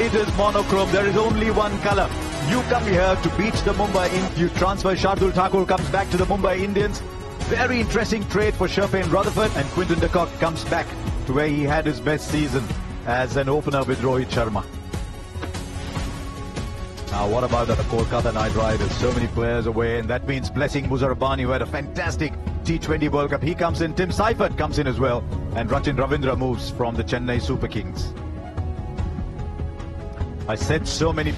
it is monochrome. There is only one color. You come here to beat the Mumbai Indians. You transfer Shardul Thakur, comes back to the Mumbai Indians. Very interesting trade for Sherpain Rutherford, and Quinton de Kock comes back to where he had his best season as an opener with Rohit Sharma. Now what about the Kolkata Knight Riders? So many players away, and that means Blessing Muzarabani, who had a fantastic T20 World Cup. He comes in. Tim Seifert comes in as well, and Rachin Ravindra moves from the Chennai Super Kings. I said so many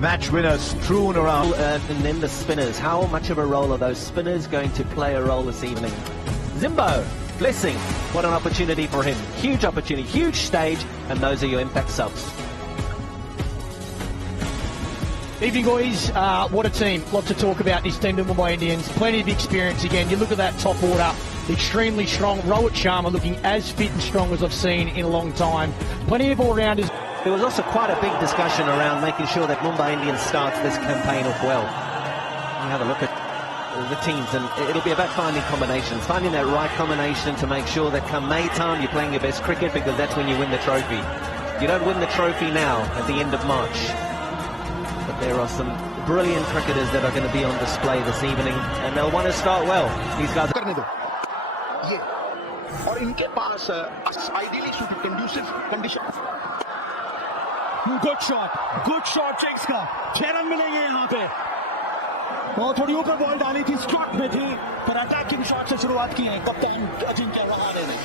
match winners strewn around. And then the spinners. How much of a role are those spinners going to play a role this evening? Zimbo, Blessing, what an opportunity for him. Huge opportunity, huge stage, and those are your impact subs. Evening, boys. What a team. Lots to talk about this team, the Mumbai Indians. Plenty of experience again. You look at that top order, extremely strong. Rohit Sharma looking as fit and strong as I've seen in a long time. Plenty of all-rounders. There was also quite a big discussion around making sure that Mumbai Indians starts this campaign off well. You have a look at the teams, and it'll be about finding combinations, finding that right combination to make sure that come May time you're playing your best cricket, because that's when you win the trophy. You don't win the trophy now at the end of March. But there are some brilliant cricketers that are going to be on display this evening, and they'll want to start well. These guys. और इनके पास ideally suited conducive conditions. Good shot चेक्स का 6 run मिलेंगे यहाँ पे। और थोड़ी ऊपर बॉल डाली थी, स्ट्रोक में थी, पर अटैकिंग शॉट से शुरुआत की है कप्तान अजिंक्य रहाणे ने।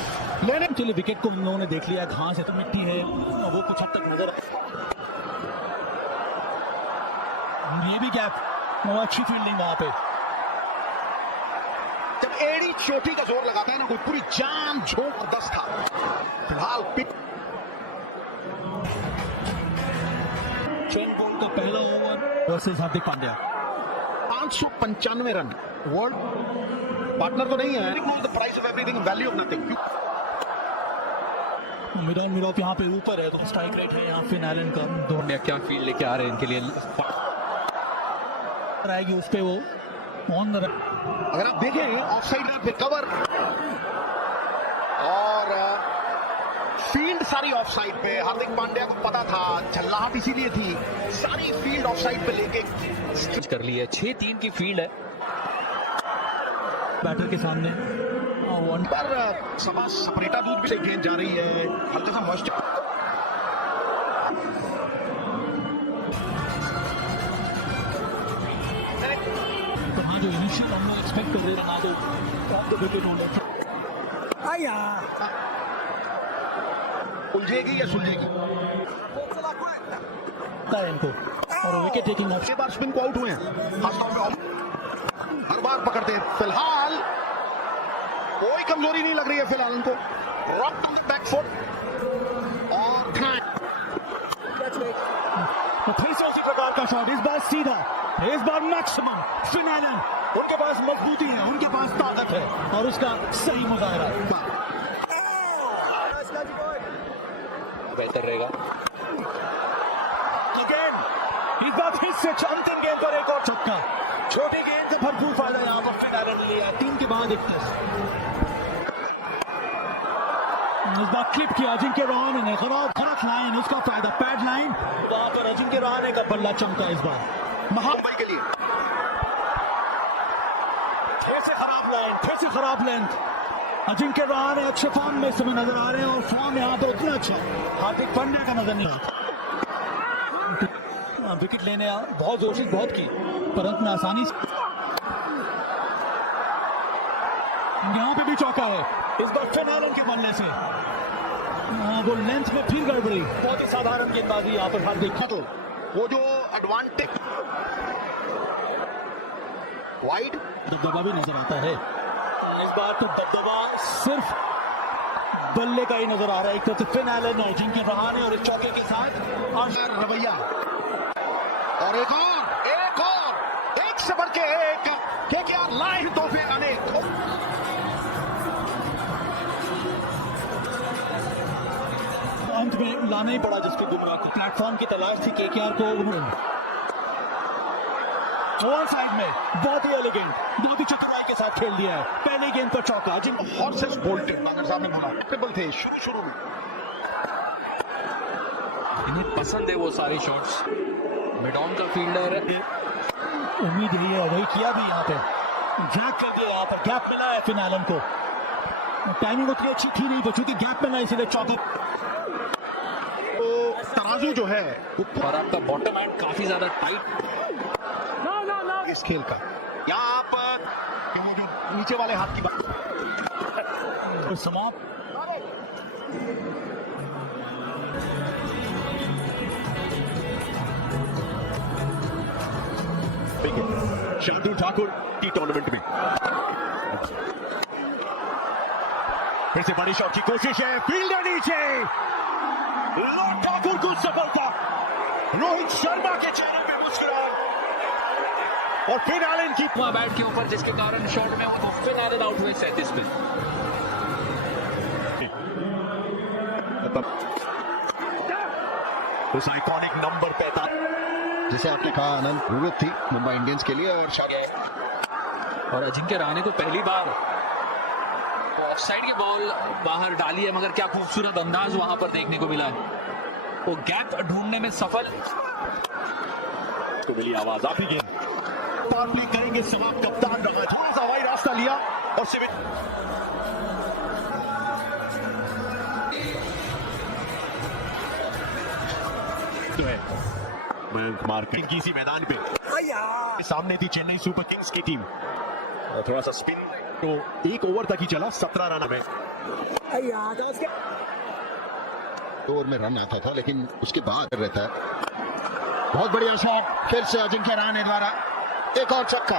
लेने के लिए विकेट को उन लोगों ने देख लिया, घास है तो मिट्टी है, वो कुछ हद तक नजर आए। ये भी गैप, अच्छी फील्डिंग वहां पे। जब एड़ी चोटी का जोर लगाता है ना कोई, पूरी जान झोंक दस्त था। फिलहाल चेन बोल्ट का पहला over versus Hardik Pandya. 595 run. World partner तो नहीं है, the price of everything, value of nothing. Mid of यहाँ पे ऊपर है, तो स्ट्राइक रेट है यहाँ फिन एलन का। दो में क्या फील्ड लेके आ रहे हैं इनके लिए, आएगी उस पे वो ऑन द। अगर आप देखें ऑफ साइड पे कवर और फील्ड सारी ऑफ साइड पे, हार्दिक पांड्या को पता था, झल्लाहट इसीलिए थी, सारी फील्ड ऑफ साइड पे लेके कर ली है। 6-3 की फील्ड है बैटर के सामने। वन पर सभा सपरेटा दूध भी से गेंद जा रही है, हल्का सा मॉइस्चर। हाँ, जो इनिशियल हम लोग एक्सपेक्ट कर रहे रहा तो विकेट होना था। आया उलझेगी या सुलझेगी इनको, और wicket taking of. 6 bar spin को आउट हुए हैं, खासतौर पे हर बार पकड़ते हैं। फिलहाल कोई कमजोरी नहीं लग रही है फिलहाल उनको। Rock on the back foot और फिर से उसी प्रकार का शॉट, इस बार सीधा, इस बार मैक्सिमम फिनालन। उनके पास मजबूती है, उनके पास ताकत है, और उसका सही मुजाहरा बेहतर रहेगा। अगेन इस बार फिर से अंतिम गेंद पर एक और छक्का। छोटी गेंद से भरपूर फायदा यहाँ पर फिनालन ने लिया। 3 के बाद 1 टेस्ट। इस बार क्लिप किया अजिंक्य रहाणे ने, खराब लाइन, उसका फायदा पैड लाइन, वहां पर अजिंक्य रहाणे का बल्ला चमका इस बार मुंबई के लिए। फिर से खराब लेंथ। अजिंक्य रहाणे अच्छे फॉर्म में इस समय नजर आ रहे हैं, और फॉर्म यहाँ पर उतना अच्छा हार्दिक पांड्या का नजर नहीं आता। विकेट लेने बहुत कोशिश बहुत की, परंतु आसानी से। यहाँ पे भी चौका है इस बार फिनालन के बल्ले से। वो लेंथ में फिर गड़बड़ी, बहुत ही साधारण गेंदबाजी यहाँ पर हार्दिक। वो जो एडवांटेज वाइड दबदबा भी नजर आता है इस बार, तो दबदबा सिर्फ बल्ले का ही नजर आ रहा है। एक तरफ फिनालन और अजिंक्य रहाणे, और इस चौके के साथ रवैया, और एक से बढ़ के एक। KKR लाए तोहफे अनेक। अंत में लाना ही पड़ा जिसको बुमराह को, प्लेटफॉर्म की तलाश थी KKR को। वन साइड में बहुत ही एलिगेंट, बहुत ही चतुराई के साथ खेल दिया है। पहले गेंद पर चौका। हॉर्सेस बोल्टेड, अगर सामने बोला थे शुरू में। इन्हें पसंद है वो सारे शॉट्स। मिड ऑन का फील्डर उम्मीद यही है, वही किया भी यहाँ पे, जैक कर दिया यहाँ पर, गैप मिला है फिन एलन को। टाइमिंग उतनी अच्छी थी नहीं, तो चूंकि गैप मिला इसीलिए चौकी। तो तराजू जो है और आपका बॉटम एंड काफी ज्यादा टाइट इस खेल का, यहाँ पर नीचे वाले हाथ की बात तो समाप्त। शार्दुल ठाकुर की टूर्नामेंट में फिर से बड़ी शॉट की कोशिश है, फील्डर नीचे, ठाकुर को सफलता, रोहित शर्मा के चेहरे पे मुस्कुराहट और फिन एलन की बैट के ऊपर, जिसके कारण शॉट में वो फिन एलन आउट हुए 37 पे। उस आइकॉनिक नंबर 45 जिसे आपने कहा आनंद, जरूरत थी मुंबई इंडियंस के लिए। और अजिंक्य रहाणे को पहली बार ऑफसाइड की बॉल बाहर डाली है, मगर क्या खूबसूरत अंदाज वहां पर देखने को मिला है। वो गैप ढूंढने में सफल। तो मिली आवाज, आप ही गेंद पावर प्ले करेंगे, समाप्त कप्तान रहा, थोड़ा सा हवाई रास्ता लिया और सिविल तो है मयंक मार्किंग की इसी मैदान पे सामने थी चेन्नई सुपर किंग्स की टीम, और थोड़ा सा स्पिन तो 1 ओवर तक ही चला, 17 रन में ओवर में रन आता था, लेकिन उसके बाद रहता है। बहुत बढ़िया शॉट फिर से अजिंक्य रहाणे द्वारा, एक और छक्का।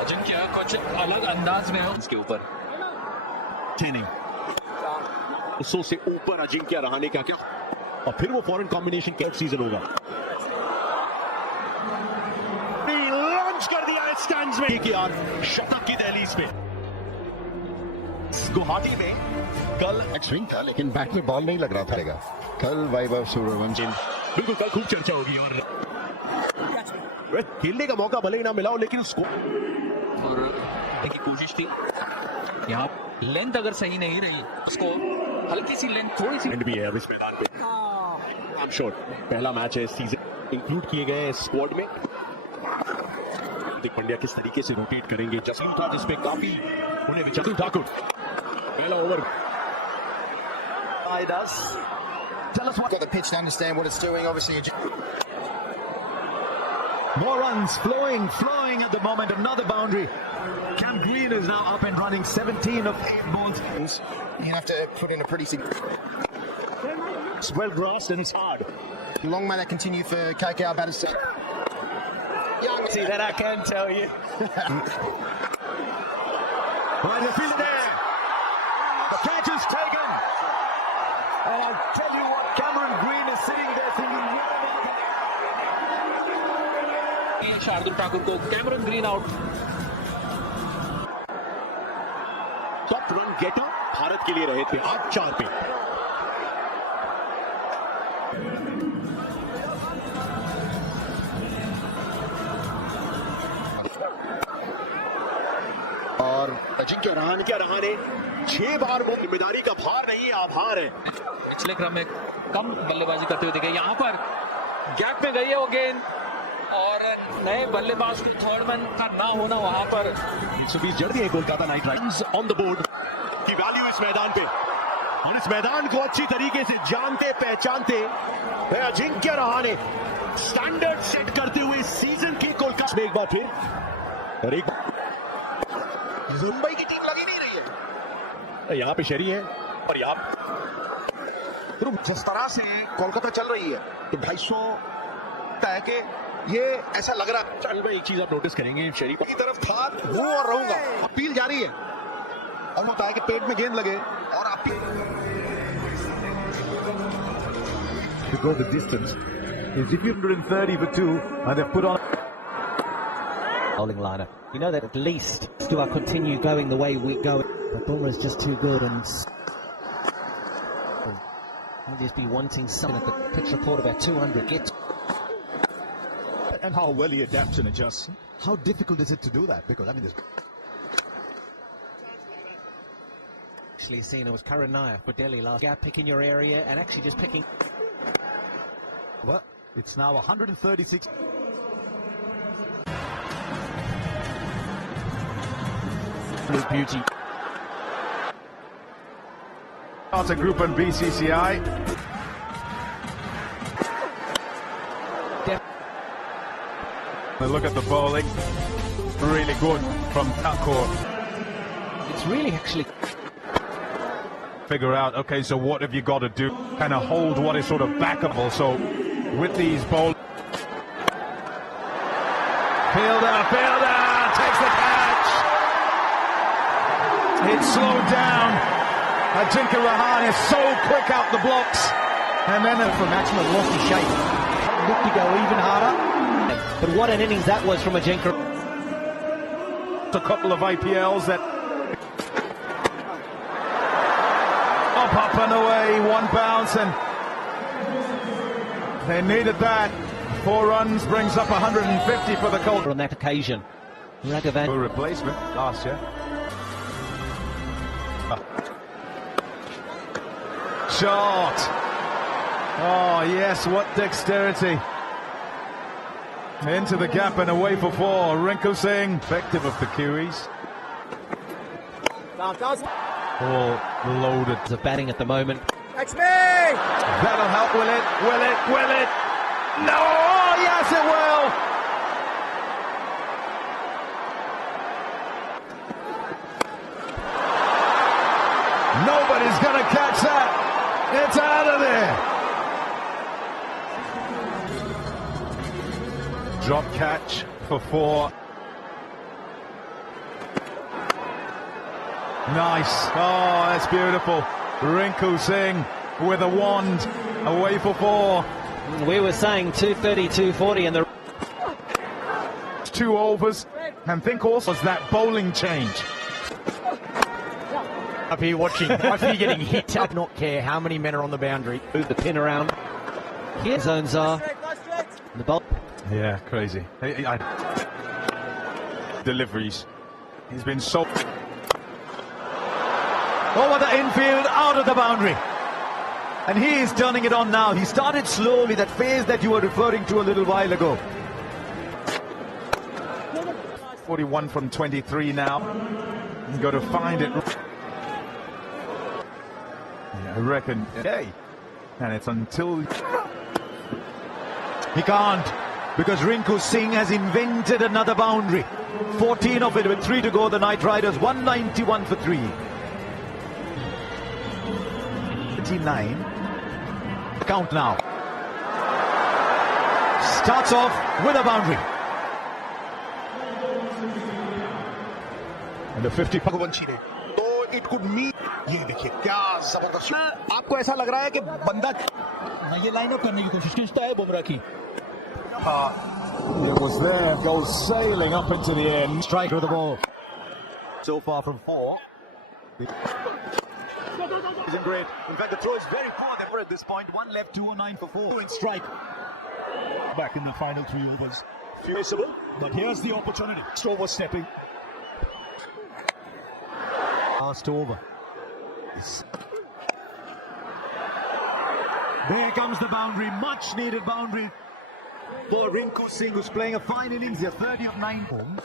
अजिंक्य कुछ अलग अंदाज में है उसके ऊपर। नहीं 100 से ऊपर अजिंक्य रहाणे का क्या, और फिर वो फॉरेन कॉम्बिनेशन कैप सीजन होगा। लॉन्च कर दिया स्टैंड्स में, KKR शतक की दहलीज पे। गुवाहाटी में कल स्विंग था, लेकिन बैट में बॉल नहीं लग रहा था। कल वैभव सूर्यवंशी, बिल्कुल कल खूब चर्चा होगी, और खेलने का मौका भले ही ना मिला हो, लेकिन उसको और की कोशिश थी यहाँ, लेंथ अगर सही नहीं रही, उसको हल्की सी लेंथ, थोड़ी सी भी है अब इस मैदान पे। शॉट पहला मैच है इस सीजन, इंक्लूड किए गए स्क्वाड में। हार्दिक पांड्या किस तरीके से रोटेट करेंगे, जसलीन था जिसपे काफी उन्हें विचार। ठाकुर पहला over, Tell us what. got the pitch to understand what it's doing. Obviously, More runs flowing at the moment. Another boundary. Cam Green is now up and running. 17 of 8 balls. you have to put in a pretty it's well grasped and it's hard. long may that continue for KKR batters. See that, I can tell you. Right, the field there. The catch is taken. And I'll tell you what, Cameron Green is sitting there thinking, Shardul Thakur को Cameron Green out. Top run getter Bharat के लिए रहे थे 8-4 पे। और अजिंक्य रहाणे 6 बार वो जिम्मेदारी का भार नहीं, आभार है। पिछले क्रम में कम बल्लेबाजी करते हुए दिखे, यहाँ पर गैप में गई है वो गेंद, और नए बल्लेबाज को थर्ड मैन का ना होना वहां पर 120 जड़ दिए Kolkata night Riders on the board की वैल्यू इस मैदान पे, और इस मैदान को अच्छी तरीके से जानते पहचानते वह अजिंक्य रहाणे स्टैंडर्ड सेट करते हुए सीजन की कोलकाता एक बार फिर, और एक मुंबई की टीम लगी नहीं रही है। यहाँ पे शरी है, और यहाँ जिस तरह से कोलकाता चल रही है, तो 250 तय के ये ऐसा लग रहा है। चल भाई, एक चीज आप नोटिस करेंगे, शरीफ की तरफ था, हूं और रहूंगा, अपील जारी है, और होता है कि पेट में गेंद लगे और appeal. to go the distance. Is if 130 for 2, and they've put on. Bowling liner. You know that at least do I continue going the way we go. But Bumrah's just too good, and he'll just be wanting something at the pitch report about 200 gets. And how well he adapts and adjusts. How difficult is it to do that? Because I mean, actually seen it was Karanaya for Delhi last gap, picking your area and actually just picking. Well, it's now 136. Beauty. Starts a group on BCCI. Look at the bowling. Really good from Thakur. It's really actually Figure out, okay, so what have you got to do? Kind of hold what is sort of backable. So with these bowls. Fielder takes the catch. It's slowed down. Ajinkya Rahane is so quick out the blocks. And then For maximum lost his shape. Look to go even harder. But what an innings that was from Ajinkya. a couple of IPLs that up and away, one bounce, and they needed that. 4 runs brings up 150 for the Kolkata. On that occasion, Raghavan. A replacement last year. Shot. Oh yes, what dexterity. Into the gap and away for 4. Rinku Singh, effective of the Kiwis. All loaded. Of batting at the moment. That'll help, will it? Will it? Will it? No! Oh, yes, it will! Nobody's going to catch that. It's out of there. Drop catch for 4. Nice. Oh, that's beautiful. Rinku Singh with a wand, away for 4. We were saying 230, 240 and the 2 overs, and think also was that bowling change. Up here watching. I feel getting hit. I do not care how many men are on the boundary. move the pin around. Here zones are. The bowl. Yeah, crazy. Deliveries. He's been so... Over the infield, out of the boundary. And he is turning it on now. He started slowly, that phase that you were referring to a little while ago. 41 from 23 now. You've got to find it. Yeah, I reckon. Hey. And it's until... He can't. Because Rinku Singh has invented another boundary. 14 of it with 3 to go. The Knight Riders 191 for 3. 39. Count now. Starts off with a boundary. And the 50. भगवंशी ने तो it could mean ये देखिए क्या जबरदस्त आपको ऐसा लग रहा है कि बंदा ये लाइन अप करने की कोशिश किया है बुमराह की. It was there, goes sailing up into the end. Strike with the ball. So far from 4. Isn't great. In fact, the throw is very poor there at this point. 1 left, 209 for 4. In strike. Back in the final 3 overs. Feasible, but here's the opportunity. Over stepping. Last over. There comes the boundary, much needed boundary for Rinku Singh, who's playing a fine innings here, 30 of 9 homes.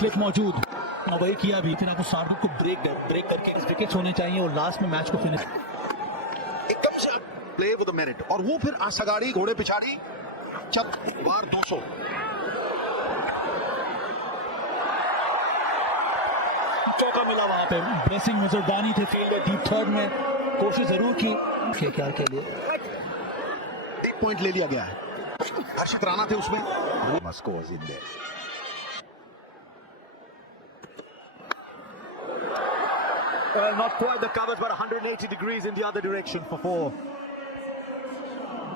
Slip मौजूद और वही किया भी. फिर आपको शार्दुल को break करके wickets होने चाहिए और लास्ट में मैच को फिनिश एकदम से आप प्ले विद द मेरिट और वो फिर आसागाड़ी घोड़े पिछाड़ी चल बार 200 चौका मिला वहां पे. ब्रेसिंग नजरदानी थे फील्डर डीप थर्ड में. कोशिश जरूर की केकेआर के लिए. 1 पॉइंट ले लिया गया है. हर्षित राणा थे उसमें. Moscow was in there. Not quite the covers, but 180 degrees in the other direction for 4.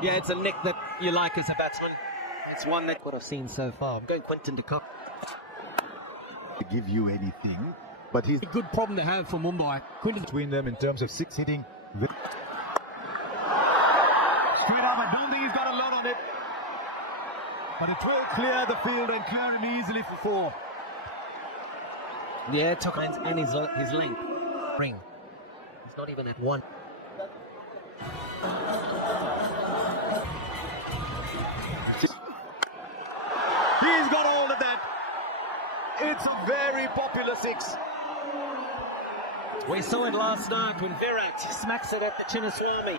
Yeah, it's a nick that you like as a batsman. It's one that what I've seen so far. I'm going Quinton de Kock. To give you anything, but he's A good problem to have for Mumbai. Quinton between them in terms of six hitting. straight up, I don't think he's got a lot on it. But it will clear the field and clear him easily for 4. Yeah, took and his length. Ring. He's not even at 1. He's got all of that. It's a very popular 6. We saw it last night when Virat smacks it at the Chinnaswamy.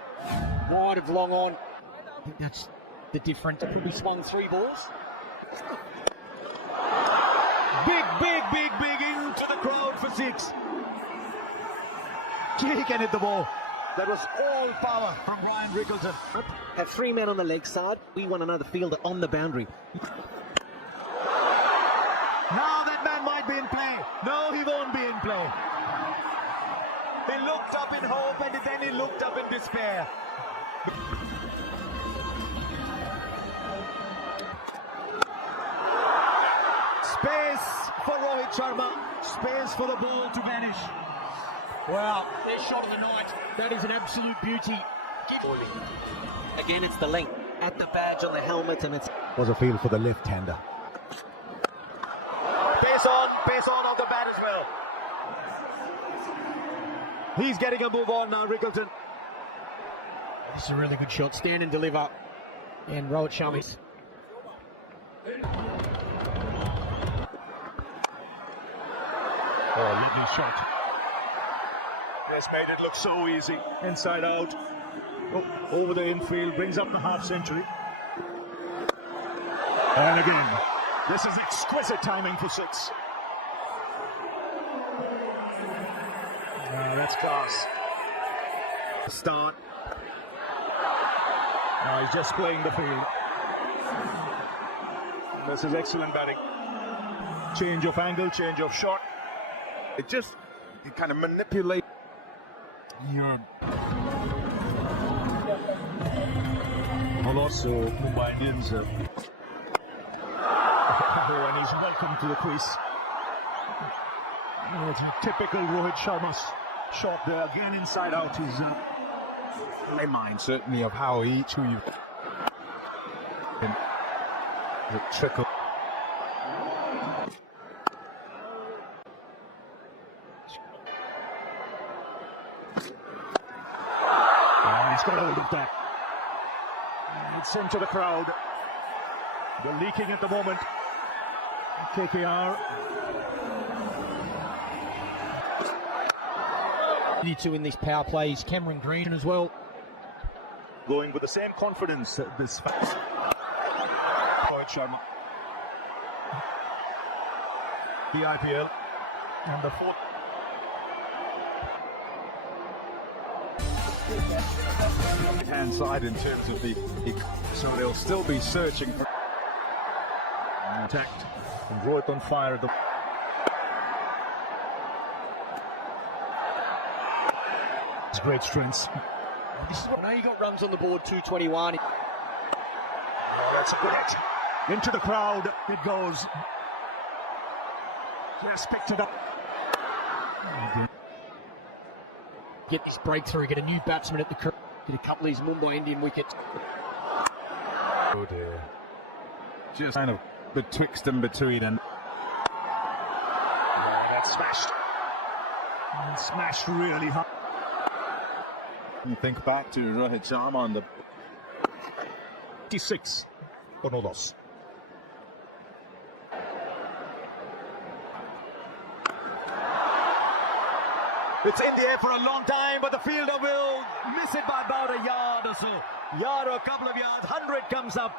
Wide of long on. I think that's the difference. It probably swung 3 balls. Big into the crowd for 6. He can hit the ball. That was all power from Ryan Rickleton. Have 3 men on the leg side. We want another fielder on the boundary. Now that man might be in play. No, he won't be in play. He looked up in hope and then he looked up in despair. Space for Rohit Sharma. Space for the ball to vanish. Wow, their shot of the night. That is an absolute beauty. Again, it's the length at the badge on the helmet, and it's Was a field for the left-hander. Pace on the bat as well. He's getting a move on now, Rickleton. This is a really good shot. Stand and deliver. And Rohit Sharma. Oh, lovely shot. Just made it look so easy. Inside out. Oh, over the infield. Brings up the half century. And again. This is exquisite timing for 6. That's class. Start. Now he's just playing the field. This is excellent batting. Change of angle, change of shot. It kind of manipulates. Yeah. Also, Mumbai Indians. And he's welcome to the crease. It's typical Rohit Sharma's shot there. Again, inside out. He's Remind certainly of how each who you the trickle. He's got hold of that. It's sent to the crowd. They're leaking at the moment. KKR. Need in these power plays. Cameron Green as well. Going with the same confidence at this fast. Rohit Sharma. The IPL. And the 4th. Hand side in terms of the so they'll still be searching for Attacked. And Rohit on fire at the... It's great strengths. Now you got runs on the board, 221. That's a good hit. Into the crowd it goes. Just picked it up. Get this breakthrough, get a new batsman at the curve. Get a couple of these Mumbai Indian wickets. oh dear. Just kind of betwixt and between and That's smashed. And smashed really hard. you think back to Rohit Sharma on the 56 for no loss. It's in the air for a long time, but the fielder will miss it by about a yard or so. Yard or a couple of yards. 100 comes up.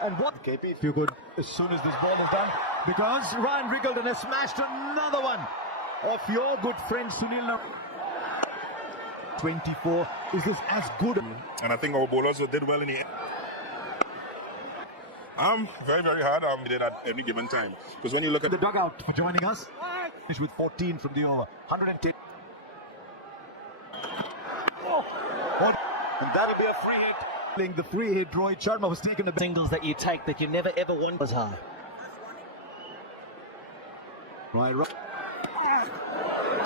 And what KP, if you could, as soon as this ball is done, because Ryan Rickleton has smashed another one of your good friend Sunil. 24. Is this as good? And I think our bowlers did well in the end. Very, very hard. We did at any given time. Because when you look at The dugout for joining us. Finished with 14 from the over. 110. Oh. And that'll be a free hit. The free hit, Rohit Sharma was taken a Singles that you take that you never ever want was high. right.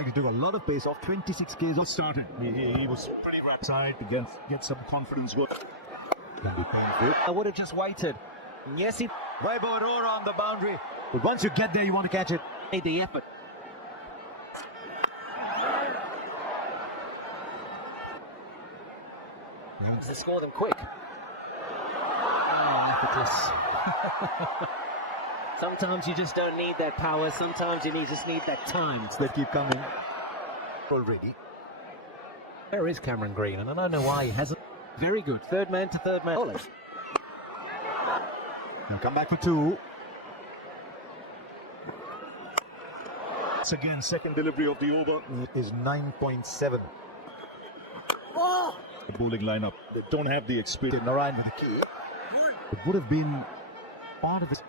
He took a lot of pace off, 26 Ks off started. He was pretty right side to get some confidence. Good. I would have just waited. Yes, he Vaibhav Arora on the boundary. But once you get there, you want to catch it. made the effort. To score them quick. Effortless. Sometimes you just don't need that power. Sometimes you just need that time. That keep coming already. There is Cameron Green, and I don't know why he hasn't. Very good. Third man to third man. Olive. He'll come back for two. Once again, second delivery of the over. It is 9.7. The bowling lineup. They don't have the experience. Narayan with the key. It would have been part of this.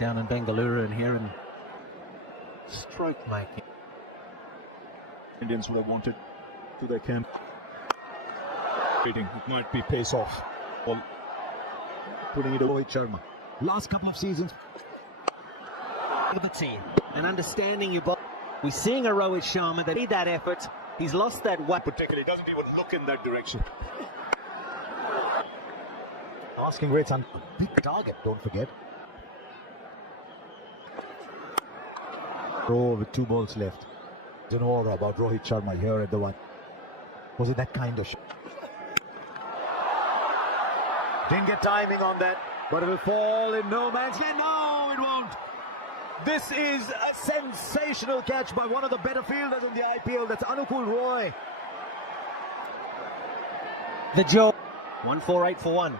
Down in Bengaluru and here in stroke making. Indians would have wanted to their camp. It might be pace off. Or Putting it away, Sharma. Last couple of seasons. The team and understanding your ball. We're seeing a Rohit Sharma that need that effort. He's lost that weight. particularly doesn't even look in that direction. Asking rates on big target, don't forget. Oh, with 2 balls left. There's an aura about Rohit Sharma here at the one. Was it that kind of shot? Didn't get timing on that, but it will fall in no man's land. No, it won't. This is a sensational catch by one of the better fielders in the IPL. That's Anukul Roy. The job. 148 for one.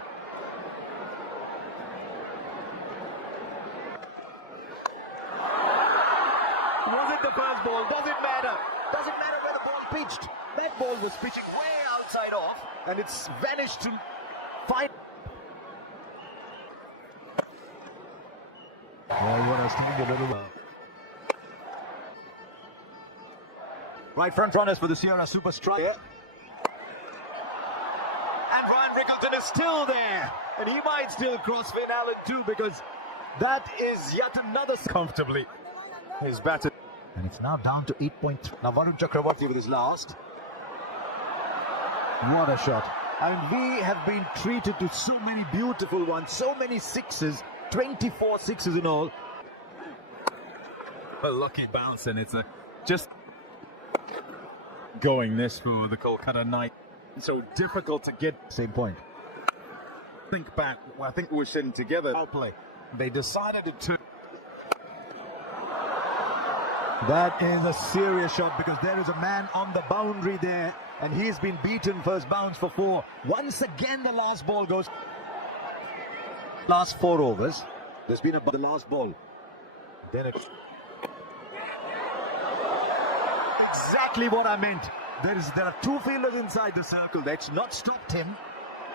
Was it the first ball? Does it matter? Doesn't matter where the ball pitched. That ball was pitching way outside off, and it's vanished to find. What I was thinking a little. Right front runners for the Sierra Super Striker. And Ryan Rickleton is still there. And he might still cross Finn Allen too, because that is yet another comfortably. His batter. And it's now down to 8.3. Now Varun Chakravarti with his last. What a shot. I mean, we have been treated to so many beautiful ones, so many sixes, 24 sixes in all. A lucky bounce, and it's just going this for the Kolkata Knight. So difficult to get. Same point. Think back, I think we were sitting together. Outplay. They decided to turn. That is a serious shot, because there is a man on the boundary there, and he's been beaten first bounce for 4. Once again, the last ball goes. Last 4 overs, there's been the last ball. Then it's exactly what I meant. There are 2 fielders inside the circle. That's not stopped him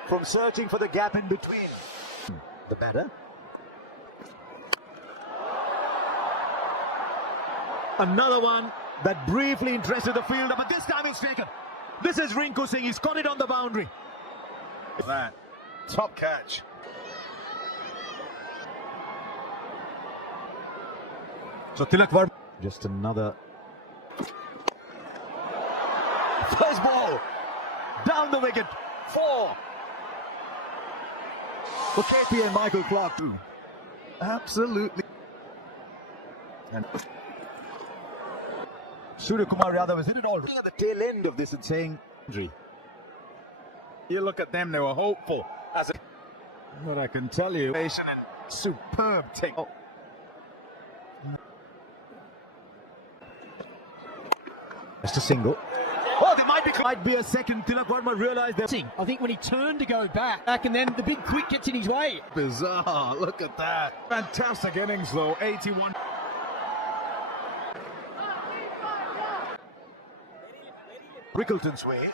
from searching for the gap in between. The batter. Another one that briefly interested the fielder, but this time it's taken. This is Rinku Singh. He's got it on the boundary. That top catch. So Tilak Verma. Just another. First ball. Down the wicket. 4. For KP and Michael Clark too. Absolutely. And Surya Kumar Yadav has hit it all. At the tail end of this and saying, You look at them, they were hopeful. But I can tell you, patient and superb take. Oh. Just a single. Oh, there might be a second. Tilak Verma realised that. I think when he turned to go back, and then the big quick gets in his way. Bizarre, look at that. Fantastic innings though, 81. Rickleton's way.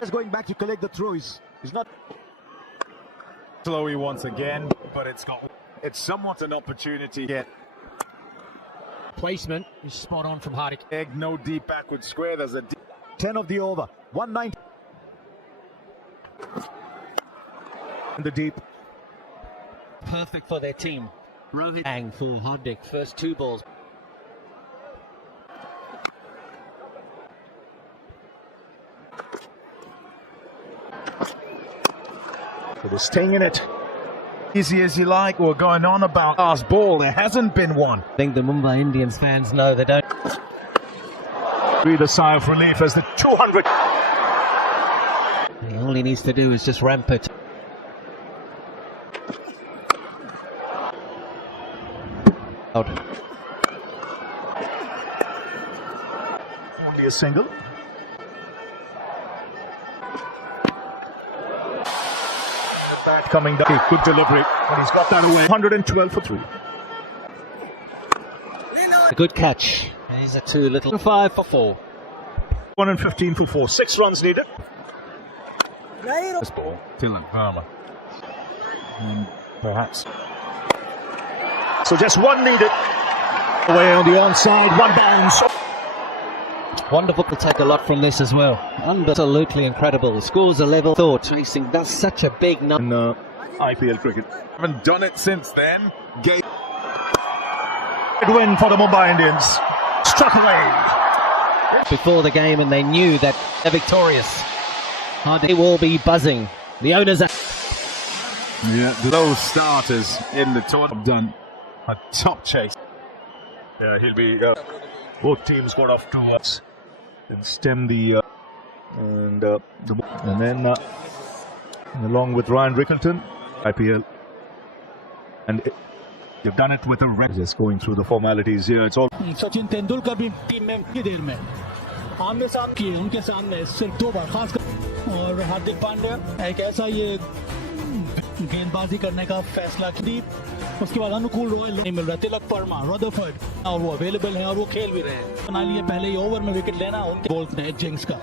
He's going back to collect the throws. He's not. Slowy once again, but it's somewhat an opportunity. Yeah. Placement is spot on from Hardik. Egg, no deep backward square. There's a deep. 10 of the over. 190. In the deep. Perfect for their team. Rohit bang for Hardik. First 2 balls. So they're staying in it. Easy as you like. We're going on about last ball. There hasn't been one. I think the Mumbai Indians fans know they don't. Breathe a sigh of relief as the 200. All he needs to do is just ramp it. Out. Only a single. Bat coming down. Good delivery. And he's got that away. 112 for 3. A good catch. These are 2 little. 5 for 4. 115 for 4. 6 runs needed. This ball. Dylan Verma. And perhaps. So just 1 needed. Away on the onside. 1 bounce. Wonderful to take a lot from this as well. Absolutely incredible. The scores are level. Thought chasing that's such a big number. In IPL cricket. Haven't done it since then. Good win for the Mumbai Indians. Struck away. Before the game, and they knew that they're victorious. They will be buzzing. The owners are. Yeah, those starters in the tournament have done a top chase. Yeah, he'll be. Both teams got off to us and stem the and then along with Ryan Rickleton, IPL, and they've done it with a record. Just going through the formalities here. It's all. Sachin Tendulkar भी team में की देर में आमने सामने किए उनके सामने सिर्फ 2 बार खासकर और हार्दिक पांड्या एक ऐसा ये गेंदबाजी करने का फैसला की उसके बाद अनुकूल रॉयल नहीं मिल रहा तिलक वर्मा रदरफोर्ड और वो अवेलेबल हैं और वो खेल भी रहे हैं बना लिए पहले ही ओवर में विकेट लेना उनके बॉल्स ने जिंक्स का